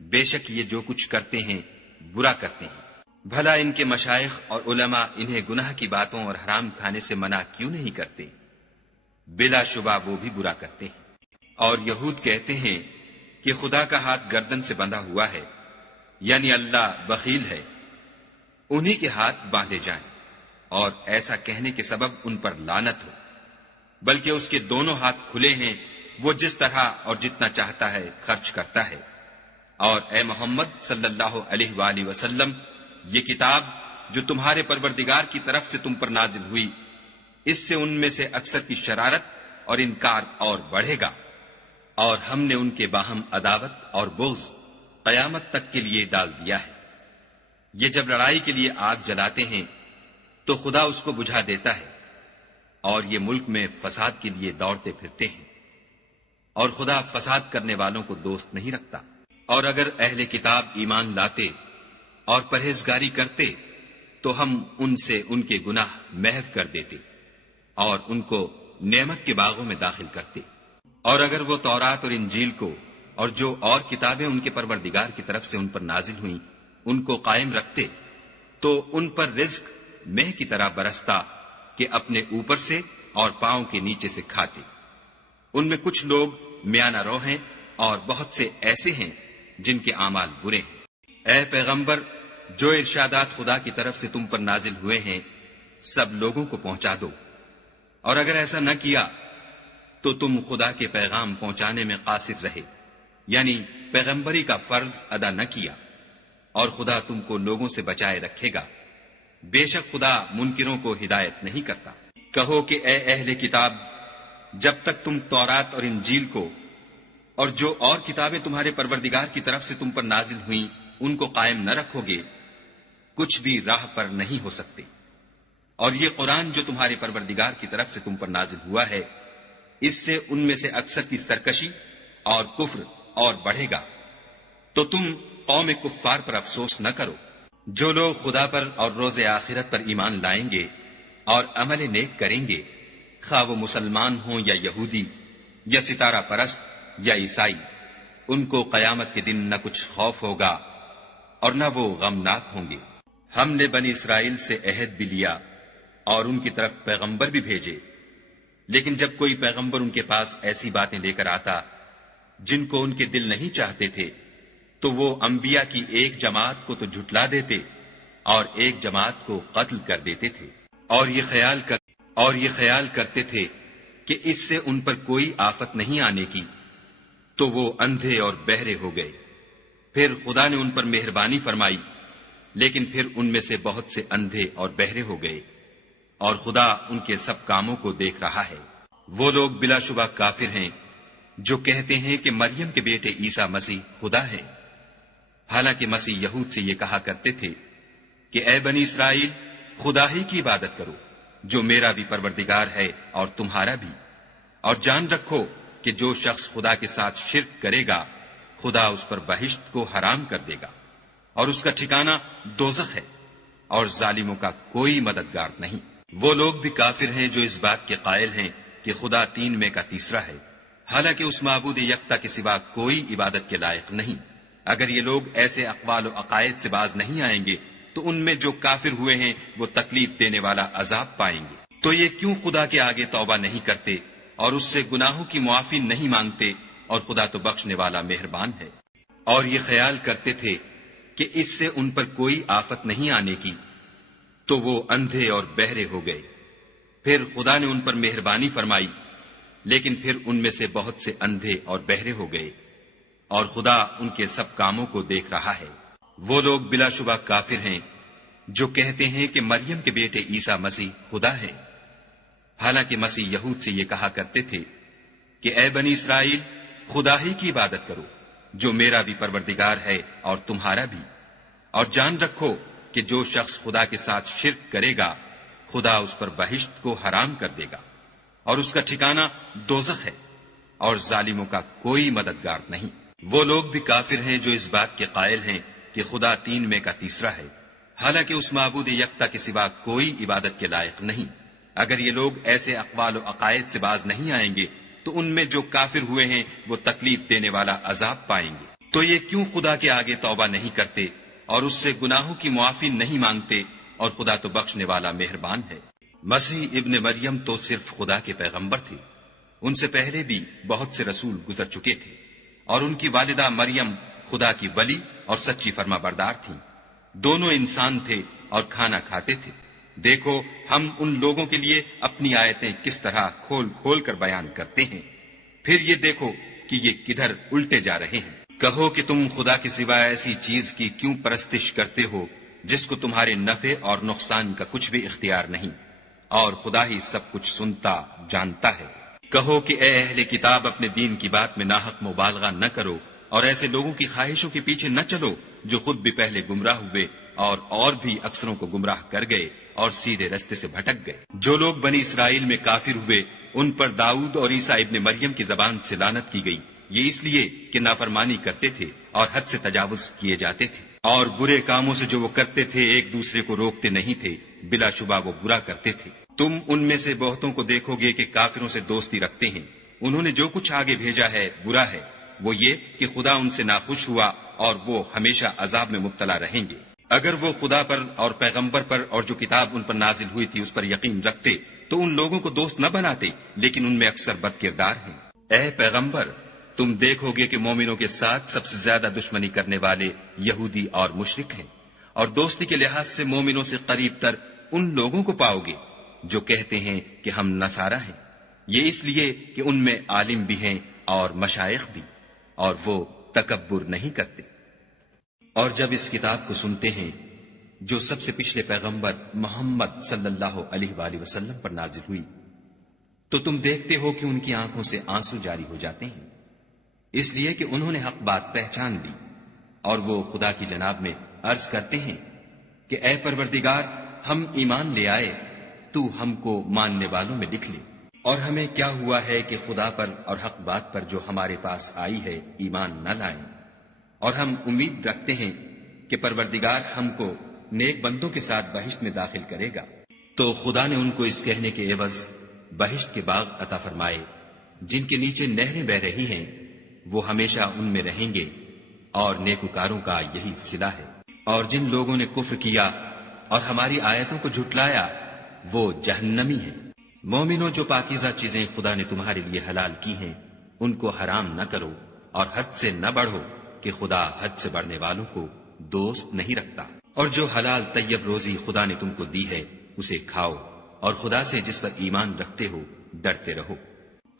بے شک یہ جو کچھ کرتے ہیں برا کرتے ہیں۔ بھلا ان کے مشائخ اور علماء انہیں گناہ کی باتوں اور حرام کھانے سے منع کیوں نہیں کرتے؟ بلا شبہ وہ بھی برا کرتے ہیں۔ اور یہود کہتے ہیں کہ خدا کا ہاتھ گردن سے بندھا ہوا ہے، یعنی اللہ بخیل ہے، انہی کے ہاتھ باندھے جائیں، اور ایسا کہنے کے سبب ان پر لعنت ہو، بلکہ اس کے دونوں ہاتھ کھلے ہیں، وہ جس طرح اور جتنا چاہتا ہے خرچ کرتا ہے۔ اور اے محمد صلی اللہ علیہ وآلہ وسلم، یہ کتاب جو تمہارے پروردگار کی طرف سے تم پر نازل ہوئی، اس سے ان میں سے اکثر کی شرارت اور انکار اور بڑھے گا، اور ہم نے ان کے باہم عداوت اور بغض قیامت تک کے لیے ڈال دیا ہے۔ یہ جب لڑائی کے لیے آگ جلاتے ہیں تو خدا اس کو بجھا دیتا ہے، اور یہ ملک میں فساد کے لیے دوڑتے پھرتے ہیں، اور خدا فساد کرنے والوں کو دوست نہیں رکھتا۔ اور اگر اہل کتاب ایمان لاتے اور پرہیزگاری کرتے تو ہم ان سے ان کے گناہ محو کر دیتے اور ان کو نعمت کے باغوں میں داخل کرتے۔ اور اگر وہ تورات اور انجیل کو اور جو اور کتابیں ان کے پروردگار کی طرف سے ان پر نازل ہوئیں ان کو قائم رکھتے تو ان پر رزق مہ کی طرح برستا کہ اپنے اوپر سے اور پاؤں کے نیچے سے کھاتے۔ ان میں کچھ لوگ میانہ رو ہیں اور بہت سے ایسے ہیں جن کے اعمال برے ہیں۔ اے پیغمبر، جو ارشادات خدا کی طرف سے تم پر نازل ہوئے ہیں سب لوگوں کو پہنچا دو، اور اگر ایسا نہ کیا تو تم خدا کے پیغام پہنچانے میں قاصر رہے، یعنی پیغمبری کا فرض ادا نہ کیا، اور خدا تم کو لوگوں سے بچائے رکھے گا، بے شک خدا منکروں کو ہدایت نہیں کرتا۔ کہو کہ اے اہل کتاب، جب تک تم تورات اور انجیل کو اور جو اور کتابیں تمہارے پروردگار کی طرف سے تم پر نازل ہوئیں ان کو قائم نہ رکھو گے کچھ بھی راہ پر نہیں ہو سکتے۔ اور یہ قرآن جو تمہارے پروردگار کی طرف سے تم پر نازل ہوا ہے، اس سے ان میں سے اکثر کی سرکشی اور کفر اور بڑھے گا، تو تم قوم کفار پر افسوس نہ کرو۔ جو لوگ خدا پر اور روز آخرت پر ایمان لائیں گے اور عمل نیک کریں گے، خواہ وہ مسلمان ہوں یا یہودی یا ستارہ پرست یا عیسائی، ان کو قیامت کے دن نہ کچھ خوف ہوگا اور نہ وہ غمناک ہوں گے۔ ہم نے بنی اسرائیل سے عہد بھی لیا اور ان کی طرف پیغمبر بھی بھیجے، لیکن جب کوئی پیغمبر ان کے پاس ایسی باتیں لے کر آتا جن کو ان کے دل نہیں چاہتے تھے تو وہ انبیاء کی ایک جماعت کو تو جھٹلا دیتے اور ایک جماعت کو قتل کر دیتے تھے، اور یہ خیال کرتے تھے کہ اس سے ان پر کوئی آفت نہیں آنے کی، تو وہ اندھے اور بہرے ہو گئے۔ پھر خدا نے ان پر مہربانی فرمائی، لیکن پھر ان میں سے بہت سے اندھے اور بہرے ہو گئے، اور خدا ان کے سب کاموں کو دیکھ رہا ہے۔ وہ لوگ بلا شبہ کافر ہیں جو کہتے ہیں کہ مریم کے بیٹے عیسیٰ مسیح خدا ہے، حالانکہ مسیح یہود سے یہ کہا کرتے تھے کہ اے بنی اسرائیل، خدا ہی کی عبادت کرو جو میرا بھی پروردگار ہے اور تمہارا بھی، اور جان رکھو کہ جو شخص خدا کے ساتھ شرک کرے گا خدا اس پر بہشت کو حرام کر دے گا، اور اس کا ٹھکانہ دوزخ ہے، اور ظالموں کا کوئی مددگار نہیں۔ وہ لوگ بھی کافر ہیں جو اس بات کے قائل ہیں کہ خدا تین میں کا تیسرا ہے، حالانکہ اس معبود یکتا کے سوا کوئی عبادت کے لائق نہیں۔ اگر یہ لوگ ایسے اقوال و عقائد سے باز نہیں آئیں گے تو ان میں جو کافر ہوئے ہیں وہ تکلیف دینے والا عذاب پائیں گے۔ تو یہ کیوں خدا کے آگے توبہ نہیں کرتے اور اس سے گناہوں کی معافی نہیں مانگتے، اور خدا تو بخشنے والا مہربان ہے۔ اور یہ خیال کرتے تھے کہ اس سے ان پر کوئی آفت نہیں آنے کی، تو وہ اندھے اور بہرے ہو گئے۔ پھر خدا نے ان پر مہربانی فرمائی، لیکن پھر ان میں سے بہت سے اندھے اور بہرے ہو گئے، اور خدا ان کے سب کاموں کو دیکھ رہا ہے۔ وہ لوگ بلا شبہ کافر ہیں جو کہتے ہیں کہ مریم کے بیٹے عیسیٰ مسیح خدا ہے، حالانکہ مسیح یہود سے یہ کہا کرتے تھے کہ اے بنی اسرائیل، خدا ہی کی عبادت کرو جو میرا بھی پروردگار ہے اور تمہارا بھی، اور جان رکھو کہ جو شخص خدا کے ساتھ شرک کرے گا خدا اس پر بہشت کو حرام کر دے گا، اور اس کا ٹھکانہ دوزخ ہے، اور ظالموں کا کوئی مددگار نہیں۔ وہ لوگ بھی کافر ہیں جو اس بات کے قائل ہیں کہ خدا تین میں کا تیسرا ہے، حالانکہ اس معبود یکتا کے سوا کوئی عبادت کے لائق نہیں۔ اگر یہ لوگ ایسے اقوال و عقائد سے باز نہیں آئیں گے تو ان میں جو کافر ہوئے ہیں وہ تکلیف دینے والا عذاب پائیں گے۔ تو یہ کیوں خدا کے آگے توبہ نہیں کرتے اور اس سے گناہوں کی معافی نہیں مانگتے، اور خدا تو بخشنے والا مہربان ہے۔ مسیح ابن مریم تو صرف خدا کے پیغمبر تھے، ان سے پہلے بھی بہت سے رسول گزر چکے تھے، اور ان کی والدہ مریم خدا کی ولی اور سچی فرما بردار تھیں۔ دونوں انسان تھے اور کھانا کھاتے تھے۔ دیکھو ہم ان لوگوں کے لیے اپنی آیتیں کس طرح کھول کھول کر بیان کرتے ہیں، پھر یہ دیکھو کہ یہ کدھر الٹے جا رہے ہیں۔ کہو کہ تم خدا کے سوا ایسی چیز کی کیوں پرستش کرتے ہو جس کو تمہارے نفع اور نقصان کا کچھ بھی اختیار نہیں، اور خدا ہی سب کچھ سنتا جانتا ہے۔ کہو کہ اے اہل کتاب، اپنے دین کی بات میں ناحق مبالغہ نہ کرو، اور ایسے لوگوں کی خواہشوں کے پیچھے نہ چلو جو خود بھی پہلے گمراہ ہوئے اور بھی اکثروں کو گمراہ کر گئے اور سیدھے رستے سے بھٹک گئے۔ جو لوگ بنی اسرائیل میں کافر ہوئے ان پر داؤد اور عیسیٰ ابن مریم کی زبان سے لعنت کی گئی، یہ اس لیے کہ نافرمانی کرتے تھے اور حد سے تجاوز کیے جاتے تھے، اور برے کاموں سے جو وہ کرتے تھے ایک دوسرے کو روکتے نہیں تھے، بلا شبہ وہ برا کرتے تھے۔ تم ان میں سے بہتوں کو دیکھو گے کہ کافروں سے دوستی رکھتے ہیں، انہوں نے جو کچھ آگے بھیجا ہے برا ہے، وہ یہ کہ خدا ان سے ناخوش ہوا اور وہ ہمیشہ عذاب میں مبتلا رہیں گے۔ اگر وہ خدا پر اور پیغمبر پر اور جو کتاب ان پر نازل ہوئی تھی اس پر یقین رکھتے تو ان لوگوں کو دوست نہ بناتے، لیکن ان میں اکثر بد کردار ہیں۔ اے پیغمبر، تم دیکھو گے کہ مومنوں کے ساتھ سب سے زیادہ دشمنی کرنے والے یہودی اور مشرک ہیں، اور دوستی کے لحاظ سے مومنوں سے قریب تر ان لوگوں کو پاؤ گے جو کہتے ہیں کہ ہم نصارہ ہیں، یہ اس لیے کہ ان میں عالم بھی ہیں اور مشائخ بھی، اور وہ تکبر نہیں کرتے۔ اور جب اس کتاب کو سنتے ہیں جو سب سے پچھلے پیغمبر محمد صلی اللہ علیہ وآلہ وسلم پر نازل ہوئی، تو تم دیکھتے ہو کہ ان کی آنکھوں سے آنسو جاری ہو جاتے ہیں، اس لیے کہ انہوں نے حق بات پہچان لی، اور وہ خدا کی جناب میں عرض کرتے ہیں کہ اے پروردگار، ہم ایمان لے آئے، تو ہم کو ماننے والوں میں لکھ لے۔ اور ہمیں کیا ہوا ہے کہ خدا پر اور حق بات پر جو ہمارے پاس آئی ہے ایمان نہ لائیں، اور ہم امید رکھتے ہیں کہ پروردگار ہم کو نیک بندوں کے ساتھ بہشت میں داخل کرے گا۔ تو خدا نے ان کو اس کہنے کے عوض بہشت کے باغ عطا فرمائے جن کے نیچے نہریں بہ رہی ہیں، وہ ہمیشہ ان میں رہیں گے، اور نیکوکاروں کا یہی صلہ ہے۔ اور جن لوگوں نے کفر کیا اور ہماری آیتوں کو جھٹلایا وہ جہنمی ہیں۔ مومنوں، جو پاکیزہ چیزیں خدا نے تمہارے لیے حلال کی ہیں ان کو حرام نہ کرو، اور حد سے نہ بڑھو کہ خدا حد سے بڑھنے والوں کو دوست نہیں رکھتا۔ اور جو حلال طیب روزی خدا نے تم کو دی ہے اسے کھاؤ، اور خدا سے جس پر ایمان رکھتے ہو ڈرتے رہو۔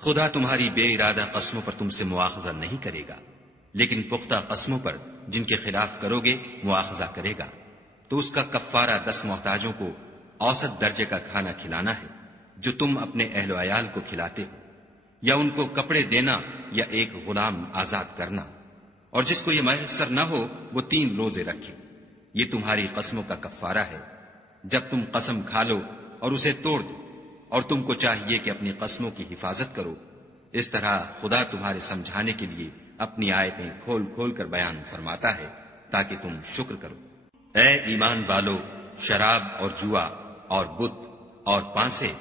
خدا تمہاری بے ارادہ قسموں پر تم سے مواخذہ نہیں کرے گا، لیکن پختہ قسموں پر جن کے خلاف کرو گے مواخذہ کرے گا، تو اس کا کفارہ 10 محتاجوں کو اوسط درجے کا کھانا کھلانا ہے جو تم اپنے اہل و عیال کو کھلاتے ہو، یا ان کو کپڑے دینا یا ایک غلام آزاد کرنا۔ اور جس کو یہ میسر نہ ہو وہ 3 روزے رکھے، یہ تمہاری قسموں کا کفارہ ہے۔ جب تم قسم کھا لو اور اسے توڑ دو، اور تم کو چاہیے کہ اپنی قسموں کی حفاظت کرو، اس طرح خدا تمہارے سمجھانے کے لیے اپنی آیتیں کھول کھول کر بیان فرماتا ہے تاکہ تم شکر کرو۔ اے ایمان والو، شراب اور جوا اور بت اور پانسے،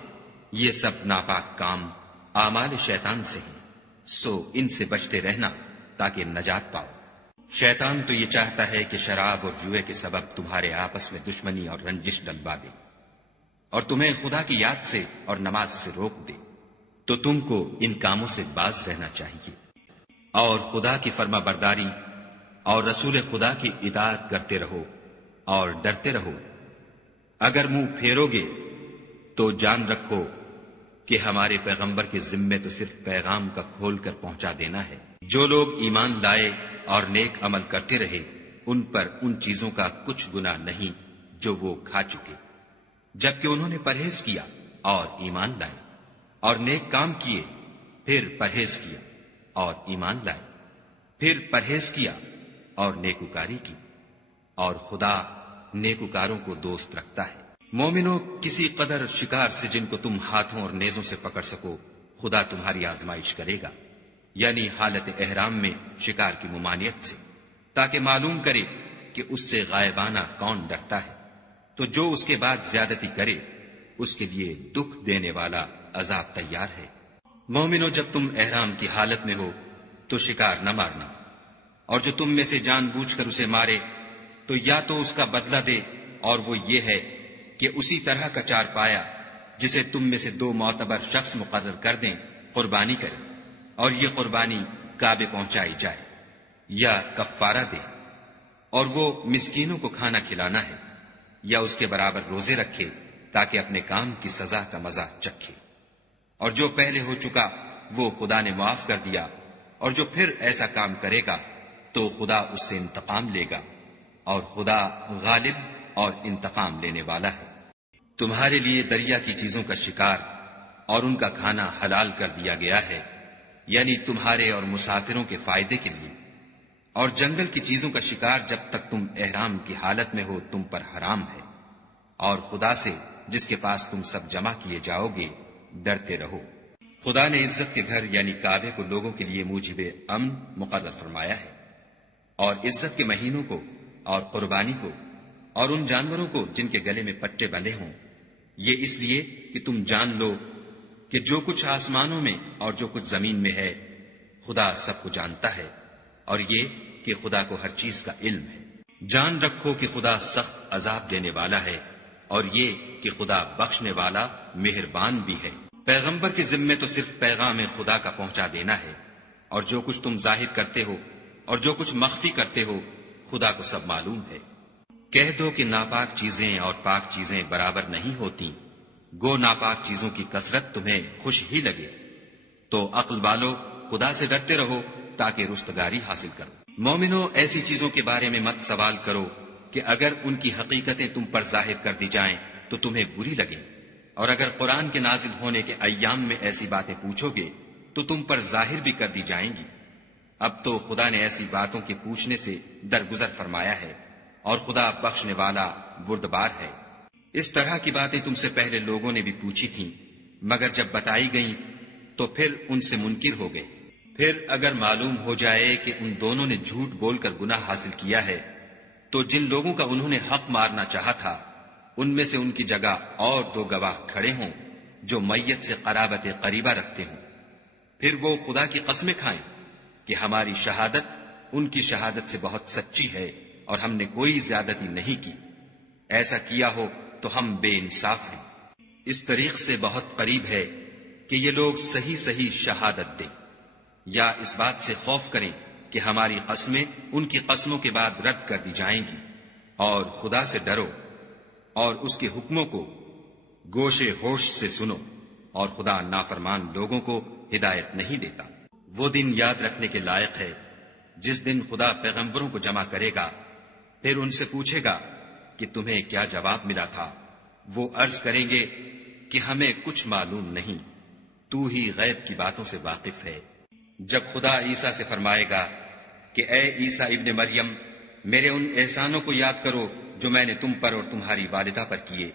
یہ سب ناپاک کام اعمال شیطان سے ہیں، سو ان سے بچتے رہنا تاکہ نجات پاؤ۔ شیطان تو یہ چاہتا ہے کہ شراب اور جوئے کے سبب تمہارے آپس میں دشمنی اور رنجش ڈلوا دے، اور تمہیں خدا کی یاد سے اور نماز سے روک دے، تو تم کو ان کاموں سے باز رہنا چاہیے، اور خدا کی فرما برداری اور رسول خدا کی اطاعت کرتے رہو اور ڈرتے رہو۔ اگر منہ پھیرو گے تو جان رکھو کہ ہمارے پیغمبر کے ذمے تو صرف پیغام کا کھول کر پہنچا دینا ہے۔ جو لوگ ایمان لائے اور نیک عمل کرتے رہے ان پر ان چیزوں کا کچھ گناہ نہیں جو وہ کھا چکے، جبکہ انہوں نے پرہیز کیا اور ایمان لائے، اور نیک کام کیے، پھر پرہیز کیا اور ایمان لائے، پھر پرہیز کیا اور نیکوکاری کی، اور خدا نیکوکاروں کو دوست رکھتا ہے۔ مومنوں، کسی قدر شکار سے جن کو تم ہاتھوں اور نیزوں سے پکڑ سکو خدا تمہاری آزمائش کرے گا، یعنی حالت احرام میں شکار کی ممانعت سے، تاکہ معلوم کرے کہ اس سے غائبانہ کون ڈرتا ہے، تو جو اس کے بعد زیادتی کرے اس کے لیے دکھ دینے والا عذاب تیار ہے۔ مومنو، جب تم احرام کی حالت میں ہو تو شکار نہ مارنا، اور جو تم میں سے جان بوجھ کر اسے مارے تو یا تو اس کا بدلہ دے، اور وہ یہ ہے کہ اسی طرح کا چار پایا جسے تم میں سے 2 معتبر شخص مقرر کر دیں قربانی کرے، اور یہ قربانی کعبے پہنچائی جائے، یا کفارہ دے، اور وہ مسکینوں کو کھانا کھلانا ہے، یا اس کے برابر روزے رکھے تاکہ اپنے کام کی سزا کا مزہ چکھے۔ اور جو پہلے ہو چکا وہ خدا نے معاف کر دیا، اور جو پھر ایسا کام کرے گا تو خدا اس سے انتقام لے گا، اور خدا غالب اور انتقام لینے والا ہے۔ تمہارے لیے دریا کی چیزوں کا شکار اور ان کا کھانا حلال کر دیا گیا ہے، یعنی تمہارے اور مسافروں کے فائدے کے لیے، اور جنگل کی چیزوں کا شکار جب تک تم احرام کی حالت میں ہو تم پر حرام ہے، اور خدا سے جس کے پاس تم سب جمع کیے جاؤ گے ڈرتے رہو۔ خدا نے عزت کے گھر یعنی کعبے کو لوگوں کے لیے موجب امن مقرر فرمایا ہے، اور عزت کے مہینوں کو اور قربانی کو اور ان جانوروں کو جن کے گلے میں پٹے بندھے ہوں، یہ اس لیے کہ تم جان لو کہ جو کچھ آسمانوں میں اور جو کچھ زمین میں ہے خدا سب کو جانتا ہے، اور یہ کہ خدا کو ہر چیز کا علم ہے۔ جان رکھو کہ خدا سخت عذاب دینے والا ہے، اور یہ کہ خدا بخشنے والا مہربان بھی ہے۔ پیغمبر کے ذمے تو صرف پیغام خدا کا پہنچا دینا ہے، اور جو کچھ تم ظاہر کرتے ہو اور جو کچھ مخفی کرتے ہو خدا کو سب معلوم ہے۔ کہہ دو کہ ناپاک چیزیں اور پاک چیزیں برابر نہیں ہوتی، گو ناپاک چیزوں کی کثرت تمہیں خوش ہی لگے، تو عقل والو خدا سے ڈرتے رہو تاکہ رستگاری حاصل کرو۔ مومنو، ایسی چیزوں کے بارے میں مت سوال کرو کہ اگر ان کی حقیقتیں تم پر ظاہر کر دی جائیں تو تمہیں بری لگیں، اور اگر قرآن کے نازل ہونے کے ایام میں ایسی باتیں پوچھو گے تو تم پر ظاہر بھی کر دی جائیں گی۔ اب تو خدا نے ایسی باتوں کے پوچھنے سے درگزر فرمایا ہے، اور خدا بخشنے والا بردبار ہے۔ اس طرح کی باتیں تم سے پہلے لوگوں نے بھی پوچھی تھیں، مگر جب بتائی گئیں تو پھر ان سے منکر ہو گئے۔ پھر اگر معلوم ہو جائے کہ ان دونوں نے جھوٹ بول کر گناہ حاصل کیا ہے تو جن لوگوں کا انہوں نے حق مارنا چاہا تھا ان میں سے ان کی جگہ اور 2 گواہ کھڑے ہوں جو میت سے قرابت قریبہ رکھتے ہوں، پھر وہ خدا کی قسمیں کھائیں کہ ہماری شہادت ان کی شہادت سے بہت سچی ہے اور ہم نے کوئی زیادتی نہیں کی۔ ایسا کیا ہو تو ہم بے انصاف ہیں۔ اس طریق سے بہت قریب ہے کہ یہ لوگ صحیح صحیح شہادت دیں، یا اس بات سے خوف کریں کہ ہماری قسمیں ان کی قسموں کے بعد رد کر دی جائیں گی، اور خدا سے ڈرو اور اس کے حکموں کو گوشے ہوش سے سنو، اور خدا نافرمان لوگوں کو ہدایت نہیں دیتا۔ وہ دن یاد رکھنے کے لائق ہے جس دن خدا پیغمبروں کو جمع کرے گا، پھر ان سے پوچھے گا کہ تمہیں کیا جواب ملا تھا۔ وہ عرض کریں گے کہ ہمیں کچھ معلوم نہیں، تو ہی غیب کی باتوں سے واقف ہے۔ جب خدا عیسیٰ سے فرمائے گا کہ اے عیسیٰ ابن مریم، میرے ان احسانوں کو یاد کرو جو میں نے تم پر اور تمہاری والدہ پر کیے،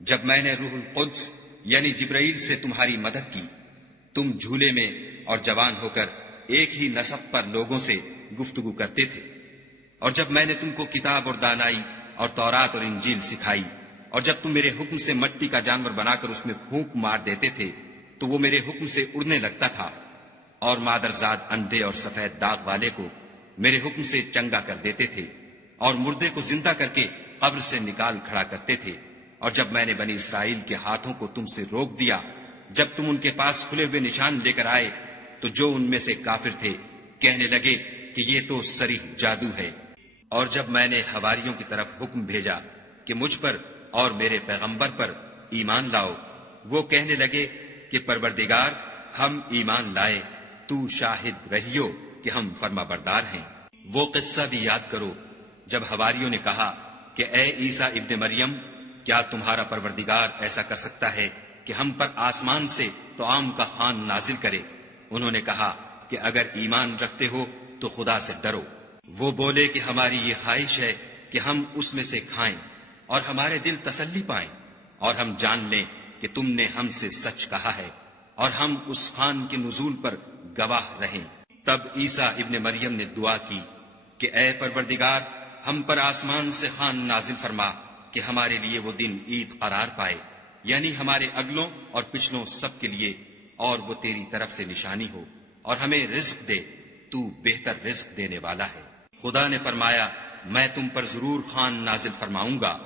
جب میں نے روح القدس یعنی جبرائیل سے تمہاری مدد کی، تم جھولے میں اور جوان ہو کر ایک ہی نسب پر لوگوں سے گفتگو کرتے تھے، اور جب میں نے تم کو کتاب اور دانائی اور تورات اور انجیل سکھائی، اور جب تم میرے حکم سے مٹی کا جانور بنا کر اس میں پھونک مار دیتے تھے تو وہ میرے حکم سے اڑنے لگتا تھا، اور مادرزاد اندھے اور سفید داغ والے کو میرے حکم سے چنگا کر دیتے تھے، اور مردے کو زندہ کر کے قبر سے نکال کھڑا کرتے تھے، اور جب میں نے بنی اسرائیل کے ہاتھوں کو تم سے روک دیا، جب تم ان کے پاس کھلے ہوئے نشان لے کر آئے تو جو ان میں سے کافر تھے کہنے لگے کہ یہ تو صریح جادو ہے، اور جب میں نے حواریوں کی طرف حکم بھیجا کہ مجھ پر اور میرے پیغمبر پر ایمان لاؤ، وہ کہنے لگے کہ پروردگار ہم ایمان لائے، تو شاہد رہیو کہ ہم فرما بردار ہیں۔ وہ قصہ بھی یاد کرو جب حواریوں نے کہا کہ اے عیسیٰ ابن مریم، کیا تمہارا پروردگار ایسا کر سکتا ہے کہ ہم پر آسمان سے طعام کا خوان نازل کرے؟ انہوں نے کہا کہ اگر ایمان رکھتے ہو تو خدا سے ڈرو۔ وہ بولے کہ ہماری یہ خواہش ہے کہ ہم اس میں سے کھائیں اور ہمارے دل تسلی پائیں، اور ہم جان لیں کہ تم نے ہم سے سچ کہا ہے، اور ہم اس خوان کے نزول پر گواہ رہیں۔ تب عیسیٰ ابن مریم نے دعا کی کہ اے پروردگار، ہم پر آسمان سے خوان نازل فرما کہ ہمارے لیے وہ دن عید قرار پائے، یعنی ہمارے اگلوں اور پچھلوں سب کے لیے، اور وہ تیری طرف سے نشانی ہو، اور ہمیں رزق دے، تو بہتر رزق دینے والا ہے۔ خدا نے فرمایا میں تم پر ضرور خوان نازل فرماؤں گا،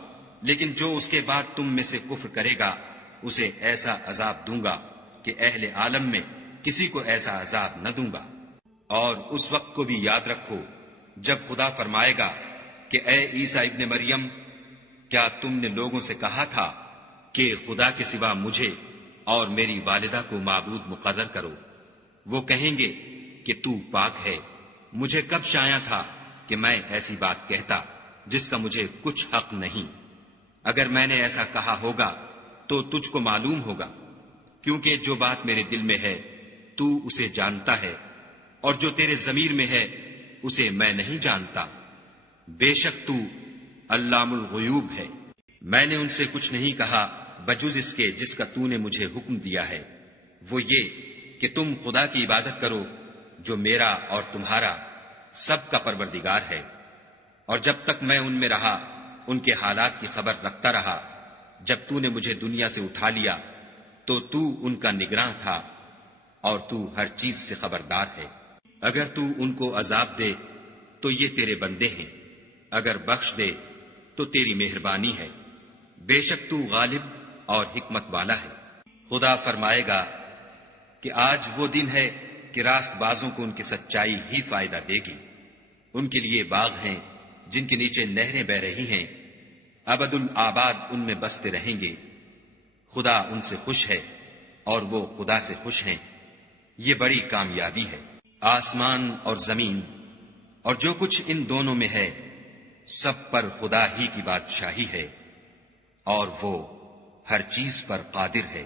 لیکن جو اس کے بعد تم میں سے کفر کرے گا اسے ایسا عذاب دوں گا کہ اہل عالم میں کسی کو ایسا عذاب نہ دوں گا۔ اور اس وقت کو بھی یاد رکھو جب خدا فرمائے گا کہ اے عیسیٰ ابن مریم، کیا تم نے لوگوں سے کہا تھا کہ خدا کے سوا مجھے اور میری والدہ کو معبود مقرر کرو؟ وہ کہیں گے کہ تو پاک ہے، مجھے کب شایع تھا کہ میں ایسی بات کہتا جس کا مجھے کچھ حق نہیں۔ اگر میں نے ایسا کہا ہوگا تو تجھ کو معلوم ہوگا، کیونکہ جو بات میرے دل میں ہے تو اسے جانتا ہے، اور جو تیرے ضمیر میں ہے اسے میں نہیں جانتا۔ بے شک تو علام الغیوب ہے۔ میں نے ان سے کچھ نہیں کہا بجز اس کے جس کا تو نے مجھے حکم دیا ہے، وہ یہ کہ تم خدا کی عبادت کرو جو میرا اور تمہارا سب کا پروردگار ہے، اور جب تک میں ان میں رہا ان کے حالات کی خبر رکھتا رہا۔ جب تو نے مجھے دنیا سے اٹھا لیا تو تو ان کا نگراں تھا، اور تو ہر چیز سے خبردار ہے۔ اگر تو ان کو عذاب دے تو یہ تیرے بندے ہیں، اگر بخش دے تو تیری مہربانی ہے، بے شک تو غالب اور حکمت والا ہے۔ خدا فرمائے گا کہ آج وہ دن ہے کہ راست بازوں کو ان کی سچائی ہی فائدہ دے گی۔ ان کے لیے باغ ہیں جن کے نیچے نہریں بہ رہی ہیں، ابد الآباد ان میں بستے رہیں گے۔ خدا ان سے خوش ہے اور وہ خدا سے خوش ہیں، یہ بڑی کامیابی ہے۔ آسمان اور زمین اور جو کچھ ان دونوں میں ہے سب پر خدا ہی کی بادشاہی ہے، اور وہ ہر چیز پر قادر ہے۔